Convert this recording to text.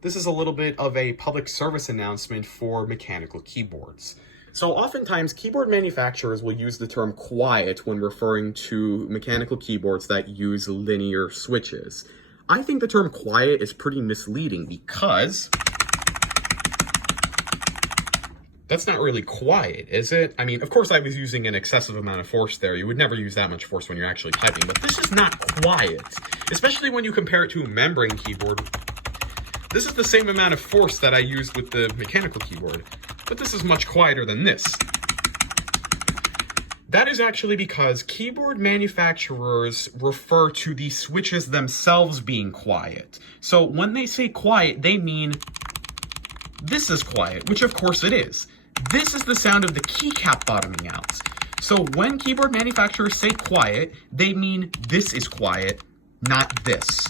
This is a little bit of a public service announcement for mechanical keyboards. So oftentimes, keyboard manufacturers will use the term quiet when referring to mechanical keyboards that use linear switches. I think the term quiet is pretty misleading because that's not really quiet, is it? I mean, of course I was using an excessive amount of force there. You would never use that much force when you're actually typing, but this is not quiet, especially when you compare it to a membrane keyboard. This is the same amount of force that I used with the mechanical keyboard, but this is much quieter than this. That is actually because keyboard manufacturers refer to the switches themselves being quiet. So when they say quiet, they mean this is quiet, which of course it is. This is the sound of the keycap bottoming out. So when keyboard manufacturers say quiet, they mean this is quiet, not this.